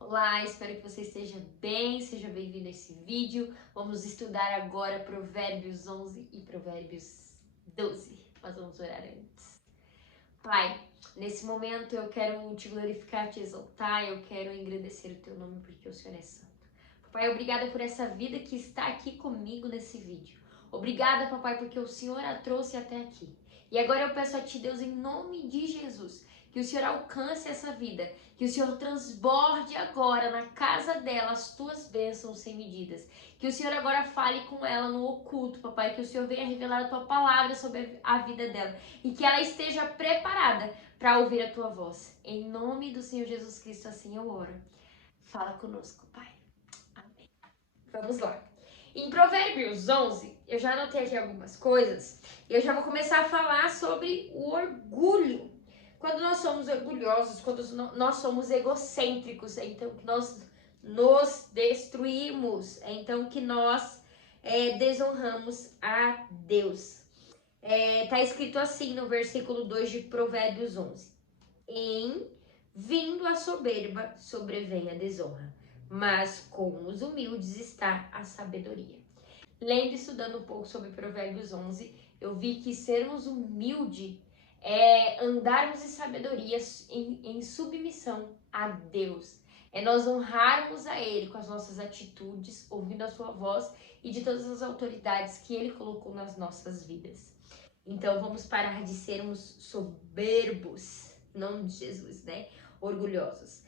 Olá, espero que você esteja bem, seja bem-vindo a esse vídeo. Vamos estudar agora Provérbios 11 e Provérbios 12, mas vamos orar antes. Pai, nesse momento eu quero te glorificar, te exaltar, eu quero engrandecer o teu nome porque o Senhor é santo. Papai, obrigada por essa vida que está aqui comigo nesse vídeo. Obrigada, papai, porque o Senhor a trouxe até aqui. E agora eu peço a ti, Deus, em nome de Jesus, que o Senhor alcance essa vida, que o Senhor transborde agora na casa dela as tuas bênçãos sem medidas. Que o Senhor agora fale com ela no oculto, papai, que o Senhor venha revelar a tua palavra sobre a vida dela e que ela esteja preparada para ouvir a tua voz. Em nome do Senhor Jesus Cristo, assim eu oro. Fala conosco, Pai. Amém. Vamos lá. Em Provérbios 11, eu já anotei aqui algumas coisas e eu já vou começar a falar sobre o orgulho. Quando nós somos orgulhosos, quando nós somos egocêntricos, é então que nós nos destruímos, é então que nós desonramos a Deus. Tá escrito assim no versículo 2 de Provérbios 11. Em vindo a soberba, sobrevém a desonra, mas com os humildes está a sabedoria. Lendo e estudando um pouco sobre Provérbios 11, eu vi que sermos humildes é andarmos em sabedoria, em submissão a Deus. É nós honrarmos a Ele com as nossas atitudes, ouvindo a sua voz e de todas as autoridades que Ele colocou nas nossas vidas. Então vamos parar de sermos soberbos, em nome de Jesus, né? Orgulhosos.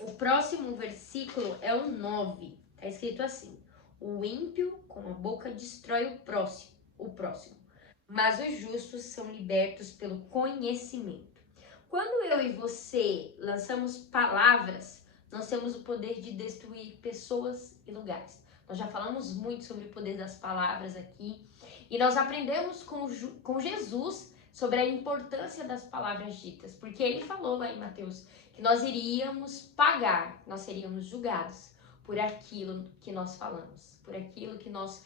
O próximo versículo é o 9. Tá escrito assim: o ímpio com a boca destrói o próximo, mas os justos são libertos pelo conhecimento. Quando eu e você lançamos palavras, nós temos o poder de destruir pessoas e lugares. Nós já falamos muito sobre o poder das palavras aqui e nós aprendemos com Jesus sobre a importância das palavras ditas, porque ele falou lá em Mateus que nós iríamos pagar, nós seríamos julgados por aquilo que nós falamos, por aquilo que nós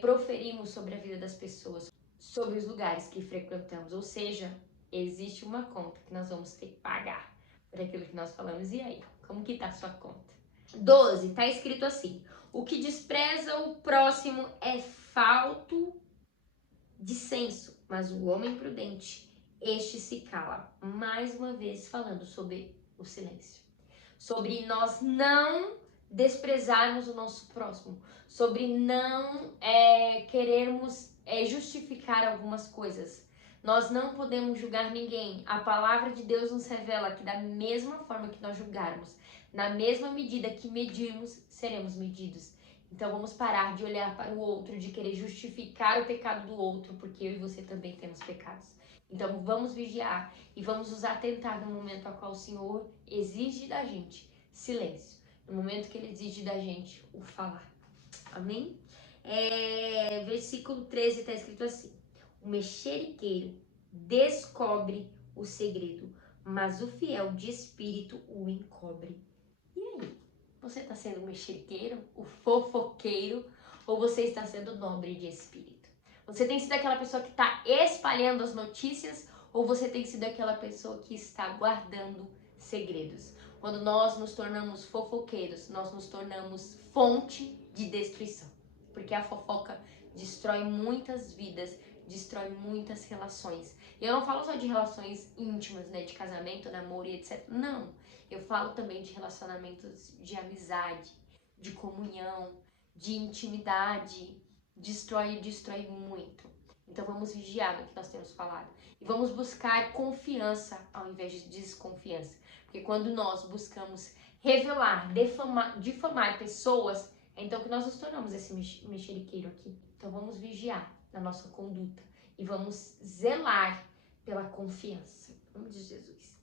proferimos sobre a vida das pessoas, sobre os lugares que frequentamos, ou seja, existe uma conta que nós vamos ter que pagar por aquilo que nós falamos. E aí, como que tá a sua conta? 12, tá escrito assim: o que despreza o próximo é falto de senso, mas o homem prudente, este se cala. Mais uma vez falando sobre o silêncio, sobre nós não desprezarmos o nosso próximo, sobre não querermos justificar algumas coisas. Nós não podemos julgar ninguém. A palavra de Deus nos revela que da mesma forma que nós julgarmos, na mesma medida que medirmos, seremos medidos. Então vamos parar de olhar para o outro, de querer justificar o pecado do outro, porque eu e você também temos pecados. Então vamos vigiar e vamos nos atentar no momento ao qual o Senhor exige da gente silêncio, no momento que ele exige da gente o falar. Amém? Versículo 13 está escrito assim: o mexeriqueiro descobre o segredo, mas o fiel de espírito o encobre. E aí? Você está sendo mexeriqueiro, o fofoqueiro, ou você está sendo nobre de espírito? Você tem sido aquela pessoa que está espalhando as notícias, ou você tem sido aquela pessoa que está guardando segredos? Quando nós nos tornamos fofoqueiros, nós nos tornamos fonte de destruição. Porque a fofoca destrói muitas vidas, destrói muitas relações. E eu não falo só de relações íntimas, né, de casamento, namoro e etc. Não. Eu falo também de relacionamentos de amizade, de comunhão, de intimidade. Destrói muito. Então vamos vigiar no que nós temos falado. E vamos buscar confiança ao invés de desconfiança. Porque quando nós buscamos revelar, difamar pessoas, é então que nós nos tornamos esse mexeriqueiro aqui. Então vamos vigiar na nossa conduta e vamos zelar pela confiança. Em nome de Jesus.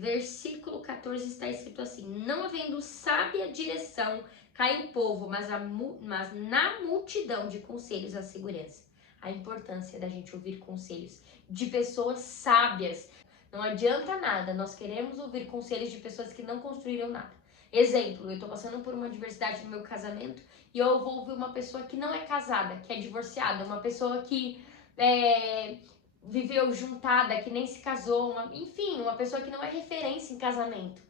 Versículo 14 está escrito assim: não havendo sábia direção, cai o povo, mas na multidão de conselhos a segurança. A importância da gente ouvir conselhos de pessoas sábias. Não adianta nada, nós queremos ouvir conselhos de pessoas que não construíram nada. Exemplo, eu tô passando por uma adversidade no meu casamento e eu vou ouvir uma pessoa que não é casada, que é divorciada, uma pessoa que viveu juntada, que nem se casou, enfim, uma pessoa que não é referência em casamento.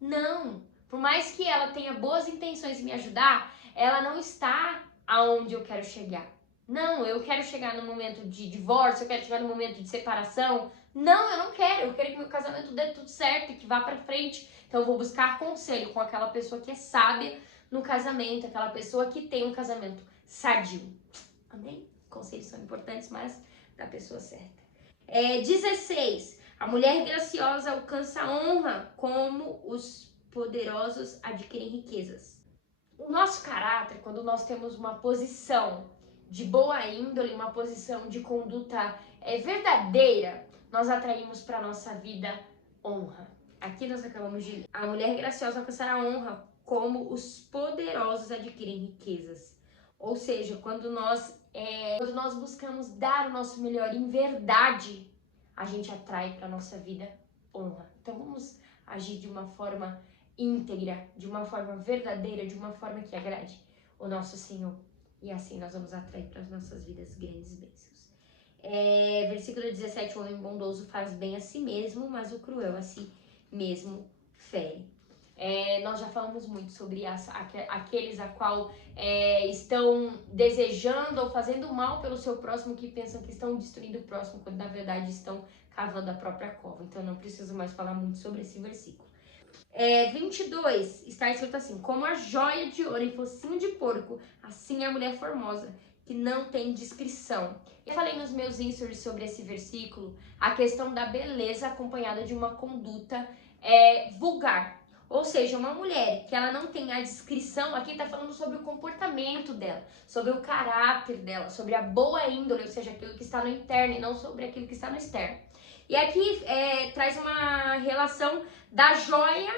Não, por mais que ela tenha boas intenções de me ajudar, ela não está aonde eu quero chegar. Não, eu quero chegar no momento de divórcio, eu quero chegar no momento de separação. Não, eu não quero. Eu quero que meu casamento dê tudo certo e que vá pra frente. Então eu vou buscar conselho com aquela pessoa que é sábia no casamento, aquela pessoa que tem um casamento sadio. Amém? Conselhos são importantes, mas da pessoa certa. 16. A mulher graciosa alcança honra, como os poderosos adquirem riquezas. O nosso caráter, quando nós temos uma posição de boa índole, uma posição de conduta verdadeira, nós atraímos para nossa vida honra. Aqui nós acabamos de ler. A mulher graciosa alcançará honra, como os poderosos adquirem riquezas. Ou seja, quando nós buscamos dar o nosso melhor em verdade, a gente atrai para nossa vida honra. Então vamos agir de uma forma íntegra, de uma forma verdadeira, de uma forma que agrade o nosso Senhor. E assim nós vamos atrair para as nossas vidas grandes bênçãos. Versículo 17, o homem bondoso faz bem a si mesmo, mas o cruel a si mesmo fere. Nós já falamos muito sobre aqueles a qual estão desejando ou fazendo mal pelo seu próximo, que pensam que estão destruindo o próximo, quando na verdade estão cavando a própria cova. Então não preciso mais falar muito sobre esse versículo. 22, está escrito assim: como a joia de ouro em focinho de porco, assim é a mulher formosa, que não tem descrição. Eu falei nos meus stories sobre esse versículo, a questão da beleza acompanhada de uma conduta vulgar. Ou seja, uma mulher que ela não tem a descrição, aqui está falando sobre o comportamento dela, sobre o caráter dela, sobre a boa índole, ou seja, aquilo que está no interno e não sobre aquilo que está no externo. E aqui traz uma relação da joia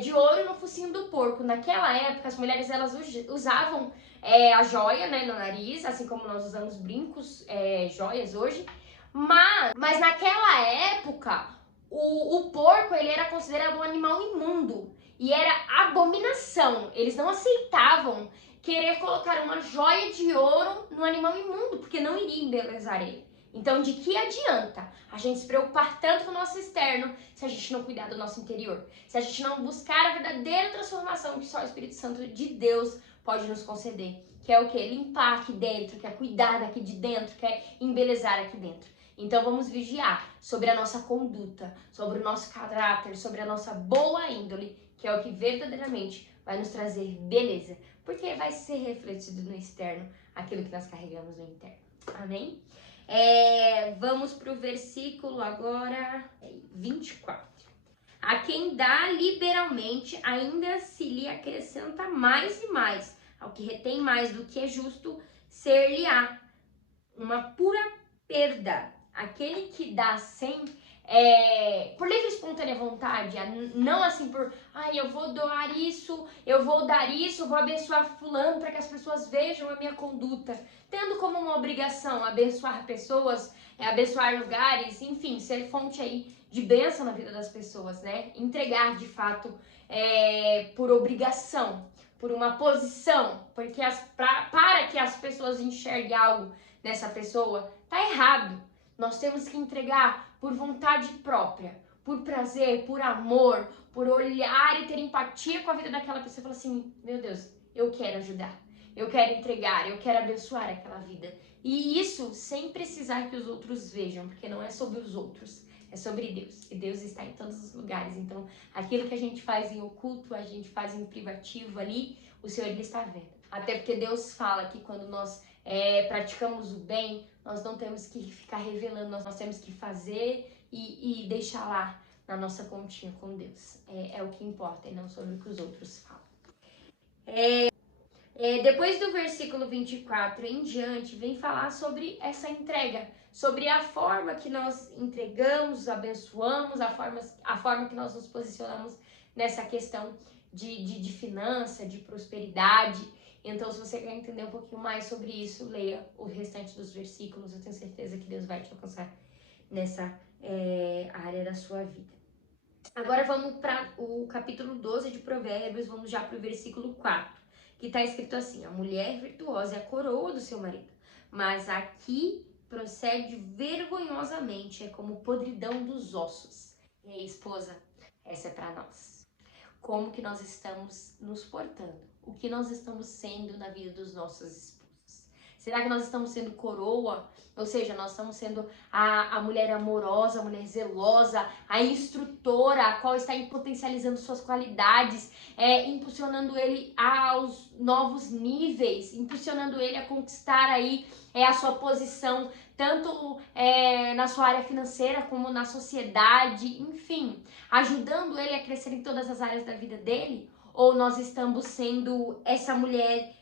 de ouro no focinho do porco. Naquela época, as mulheres elas usavam a joia, né, no nariz, assim como nós usamos brincos, joias hoje. Mas naquela época, o porco ele era considerado um animal imundo e era abominação. Eles não aceitavam querer colocar uma joia de ouro no animal imundo, porque não iria embelezar ele. Então, de que adianta a gente se preocupar tanto com o nosso externo se a gente não cuidar do nosso interior? Se a gente não buscar a verdadeira transformação que só o Espírito Santo de Deus pode nos conceder? Que é o quê? Limpar aqui dentro, que é cuidar daqui de dentro, que é embelezar aqui dentro. Então, vamos vigiar sobre a nossa conduta, sobre o nosso caráter, sobre a nossa boa índole, que é o que verdadeiramente vai nos trazer beleza. Porque vai ser refletido no externo aquilo que nós carregamos no interno. Amém? Vamos para o versículo agora 24. A quem dá liberalmente, ainda se lhe acrescenta mais e mais. Ao que retém mais do que é justo, ser-lhe-á uma pura perda. Aquele que dá sem, por livre e espontânea vontade, não assim por, eu vou doar isso, eu vou dar isso, eu vou abençoar fulano para que as pessoas vejam a minha conduta, tendo como uma obrigação abençoar pessoas, abençoar lugares, enfim, ser fonte aí de bênção na vida das pessoas, né? Entregar de fato por obrigação, por uma posição, porque para que as pessoas enxerguem algo nessa pessoa, tá errado. Nós temos que entregar por vontade própria, por prazer, por amor, por olhar e ter empatia com a vida daquela pessoa e falar assim, meu Deus, eu quero ajudar, eu quero entregar, eu quero abençoar aquela vida. E isso sem precisar que os outros vejam, porque não é sobre os outros, é sobre Deus. E Deus está em todos os lugares. Então, aquilo que a gente faz em oculto, a gente faz em privativo ali, o Senhor ele está vendo. Até porque Deus fala que quando nós praticamos o bem, nós não temos que ficar revelando, nós temos que fazer e deixar lá na nossa continha com Deus. É o que importa e não sobre o que os outros falam. Depois do versículo 24 em diante, vem falar sobre essa entrega, sobre a forma que nós entregamos, abençoamos, a forma que nós nos posicionamos nessa questão de finança, de prosperidade. Então, se você quer entender um pouquinho mais sobre isso, leia o restante dos versículos. Eu tenho certeza que Deus vai te alcançar nessa área da sua vida. Agora vamos para o capítulo 12 de Provérbios, vamos já para o versículo 4, que está escrito assim: a mulher virtuosa é a coroa do seu marido, mas a que procede vergonhosamente é como podridão dos ossos. E aí, esposa, essa é para nós. Como que nós estamos nos portando? O que nós estamos sendo na vida dos nossos esposos? Será que nós estamos sendo coroa? Ou seja, nós estamos sendo a mulher amorosa, a mulher zelosa, a instrutora, a qual está potencializando suas qualidades, impulsionando ele aos novos níveis, impulsionando ele a conquistar aí a sua posição, tanto na sua área financeira como na sociedade, enfim, ajudando ele a crescer em todas as áreas da vida dele? Ou nós estamos sendo essa mulher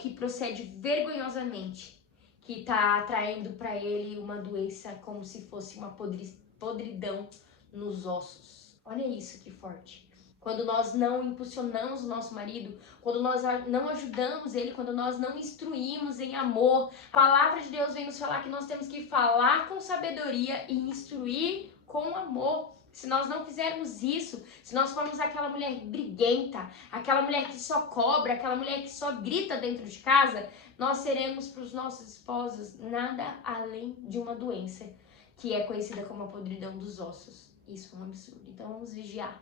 que procede vergonhosamente, que está atraindo para ele uma doença como se fosse uma podridão nos ossos? Olha isso que forte. Quando nós não impulsionamos o nosso marido, quando nós não ajudamos ele, quando nós não instruímos em amor, a palavra de Deus vem nos falar que nós temos que falar com sabedoria e instruir com amor. Se nós não fizermos isso, se nós formos aquela mulher briguenta, aquela mulher que só cobra, aquela mulher que só grita dentro de casa, nós seremos para os nossos esposos nada além de uma doença que é conhecida como a podridão dos ossos. Isso é um absurdo. Então vamos vigiar.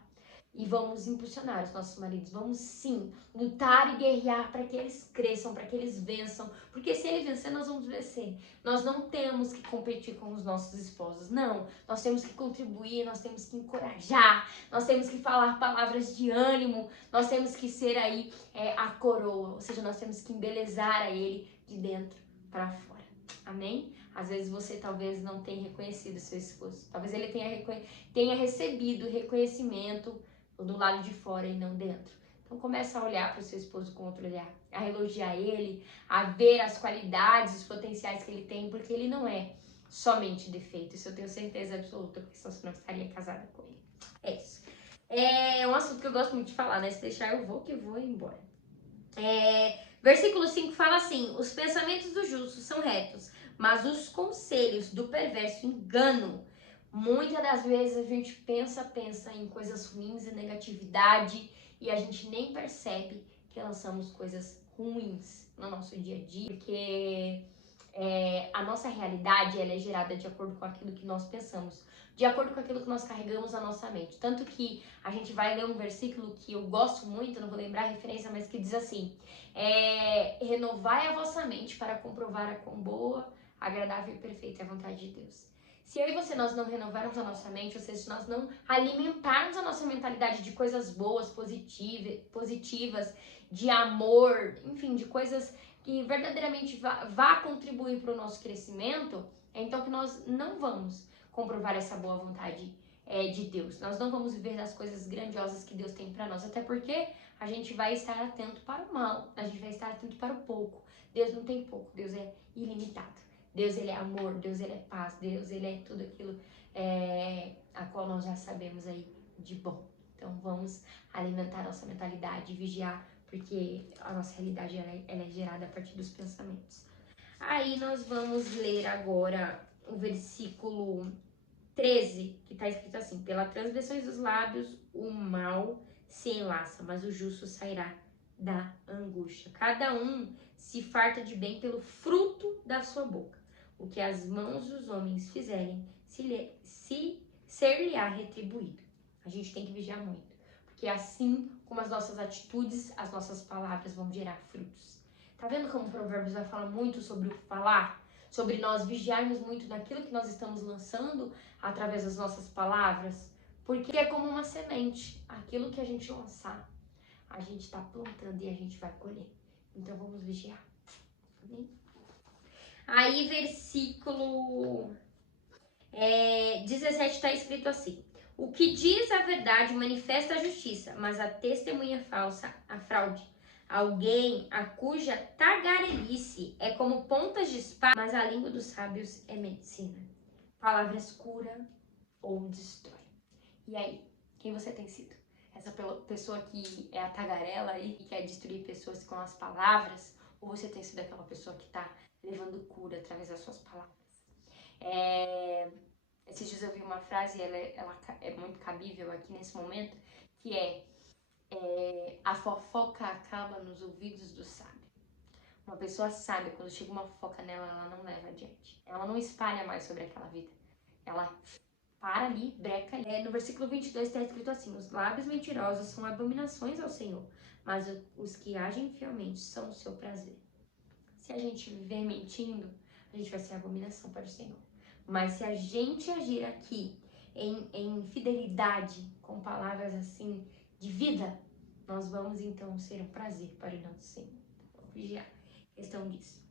E vamos impulsionar os nossos maridos. Vamos sim lutar e guerrear para que eles cresçam, para que eles vençam. Porque se ele vencer, nós vamos vencer. Nós não temos que competir com os nossos esposos. Não. Nós temos que contribuir, nós temos que encorajar, nós temos que falar palavras de ânimo, nós temos que ser aí a coroa. Ou seja, nós temos que embelezar a ele de dentro para fora. Amém? Às vezes você talvez não tenha reconhecido seu esposo. Talvez ele tenha recebido reconhecimento do lado de fora e não dentro. Então começa a olhar para o seu esposo com outro olhar, a elogiar ele, a ver as qualidades, os potenciais que ele tem, porque ele não é somente defeito. Isso eu tenho certeza absoluta, porque senão você não estaria casada com ele. É isso. É um assunto que eu gosto muito de falar, né? Se deixar eu vou embora. Versículo 5 fala assim: os pensamentos do justo são retos, mas os conselhos do perverso enganam. Muitas das vezes a gente pensa em coisas ruins e negatividade e a gente nem percebe que lançamos coisas ruins no nosso dia a dia, porque a nossa realidade ela é gerada de acordo com aquilo que nós pensamos, de acordo com aquilo que nós carregamos na nossa mente. Tanto que a gente vai ler um versículo que eu gosto muito, não vou lembrar a referência, mas que diz assim: renovai a vossa mente para comprovar a quão boa, agradável e perfeita é a vontade de Deus. Se eu e você nós não renovarmos a nossa mente, ou seja, se nós não alimentarmos a nossa mentalidade de coisas boas, positivas, de amor, enfim, de coisas que verdadeiramente vá contribuir para o nosso crescimento, então que nós não vamos comprovar essa boa vontade de Deus. Nós não vamos viver das coisas grandiosas que Deus tem para nós, até porque a gente vai estar atento para o mal, a gente vai estar atento para o pouco. Deus não tem pouco, Deus é ilimitado. Deus, ele é amor, Deus, ele é paz, Deus, ele é tudo aquilo a qual nós já sabemos aí de bom. Então, vamos alimentar nossa mentalidade, vigiar, porque a nossa realidade ela é gerada a partir dos pensamentos. Aí, nós vamos ler agora o versículo 13, que está escrito assim: pelas transgressões dos lábios, o mal se enlaça, mas o justo sairá da angústia. Cada um se farta de bem pelo fruto da sua boca. O que as mãos dos homens fizerem, ser-lhe-á retribuído. A gente tem que vigiar muito, porque assim como as nossas atitudes, as nossas palavras vão gerar frutos. Tá vendo como o Provérbios vai falar muito sobre o falar? Sobre nós vigiarmos muito naquilo que nós estamos lançando através das nossas palavras? Porque é como uma semente. Aquilo que a gente lançar, a gente está plantando e a gente vai colher. Então vamos vigiar. Amém? Aí, versículo 17 está escrito assim: o que diz a verdade manifesta a justiça, mas a testemunha falsa, a fraude. Alguém a cuja tagarelice é como pontas de espada, mas a língua dos sábios é medicina. Palavras cura ou destrói. E aí, quem você tem sido? Essa pessoa que é a tagarela e que quer destruir pessoas com as palavras? Ou você tem sido aquela pessoa que está levando cura através das suas palavras? Esses dias eu vi uma frase, ela é muito cabível aqui nesse momento, que a fofoca acaba nos ouvidos do sábio, Uma pessoa sábia, quando chega uma fofoca nela, ela não leva adiante. Ela não espalha mais sobre aquela vida. Ela para ali, breca ali. No versículo 22 está escrito assim: os lábios mentirosos são abominações ao Senhor, mas os que agem fielmente são o seu prazer. Se a gente viver mentindo, a gente vai ser abominação para o Senhor. Mas se a gente agir aqui em fidelidade, com palavras assim de vida, nós vamos então ser um prazer para o nosso Senhor. Vamos vigiar. Questão disso.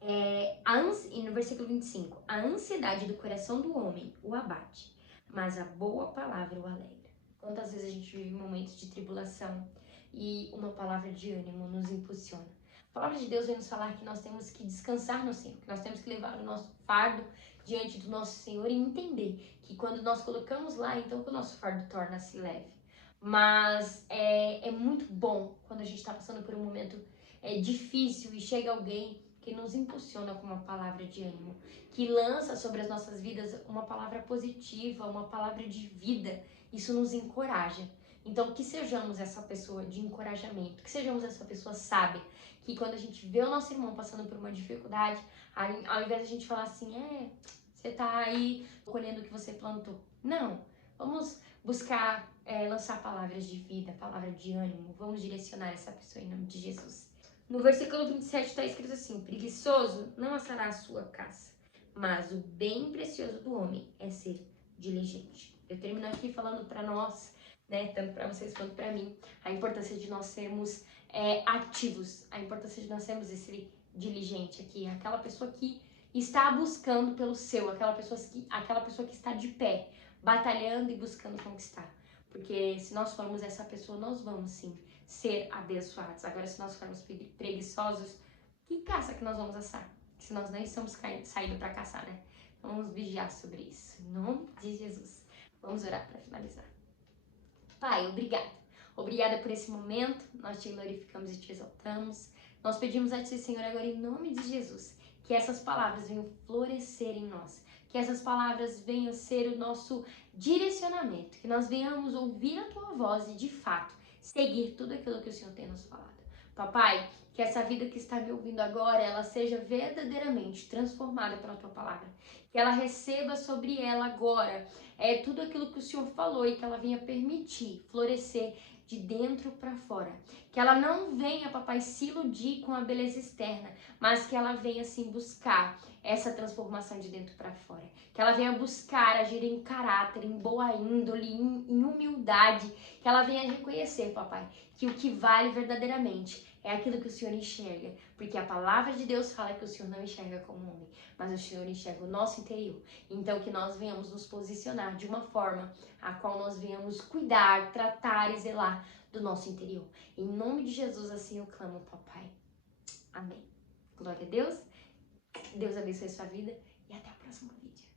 E no versículo 25, a ansiedade do coração do homem o abate, mas a boa palavra o alegra. Quantas vezes a gente vive momentos de tribulação e uma palavra de ânimo nos impulsiona. A palavra de Deus vem nos falar que nós temos que descansar no Senhor, que nós temos que levar o nosso fardo diante do nosso Senhor e entender que quando nós colocamos lá, então que o nosso fardo torna-se leve. Mas é muito bom quando a gente está passando por um momento difícil e chega alguém que nos impulsiona com uma palavra de ânimo, que lança sobre as nossas vidas uma palavra positiva, uma palavra de vida. Isso nos encoraja. Então, que sejamos essa pessoa de encorajamento, que sejamos essa pessoa sábia, que quando a gente vê o nosso irmão passando por uma dificuldade, ao invés de a gente falar assim, você tá aí colhendo o que você plantou. Não, vamos buscar lançar palavras de vida, palavra de ânimo, vamos direcionar essa pessoa em nome de Jesus. No versículo 27 está escrito assim: preguiçoso não assará a sua caça, mas o bem precioso do homem é ser diligente. Eu termino aqui falando para nós, né, tanto para vocês quanto para mim, a importância de nós sermos ativos, a importância de nós sermos esse diligente aqui, aquela pessoa que está buscando pelo seu, aquela pessoa que está de pé, batalhando e buscando conquistar. Porque se nós formos essa pessoa, nós vamos sim ser abençoados. Agora, se nós formos preguiçosos, que caça que nós vamos assar? Se nós nem estamos saindo para caçar, né? Então, vamos vigiar sobre isso. Em nome de Jesus. Vamos orar para finalizar. Pai, obrigada. Obrigada por esse momento. Nós te glorificamos e te exaltamos. Nós pedimos a Ti, Senhor, agora em nome de Jesus, que essas palavras venham florescer em nós. Que essas palavras venham ser o nosso direcionamento. Que nós venhamos ouvir a Tua voz e, de fato, seguir tudo aquilo que o Senhor tem nos falado. Papai, que essa vida que está me ouvindo agora, ela seja verdadeiramente transformada pela Tua palavra. Que ela receba sobre ela agora tudo aquilo que o Senhor falou e que ela venha permitir florescer de dentro para fora. Que ela não venha, papai, se iludir com a beleza externa, mas que ela venha, sim, buscar essa transformação de dentro para fora. Que ela venha buscar agir em caráter, em boa índole, em humildade. Que ela venha reconhecer, papai, que o que vale verdadeiramente é aquilo que o Senhor enxerga. Porque a palavra de Deus fala que o Senhor não enxerga como homem, mas o Senhor enxerga o nosso interior. Então, que nós venhamos nos posicionar de uma forma a qual nós venhamos cuidar, tratar e zelar do nosso interior. Em nome de Jesus, assim eu clamo, papai. Amém. Glória a Deus. Deus abençoe a sua vida e até o próximo vídeo.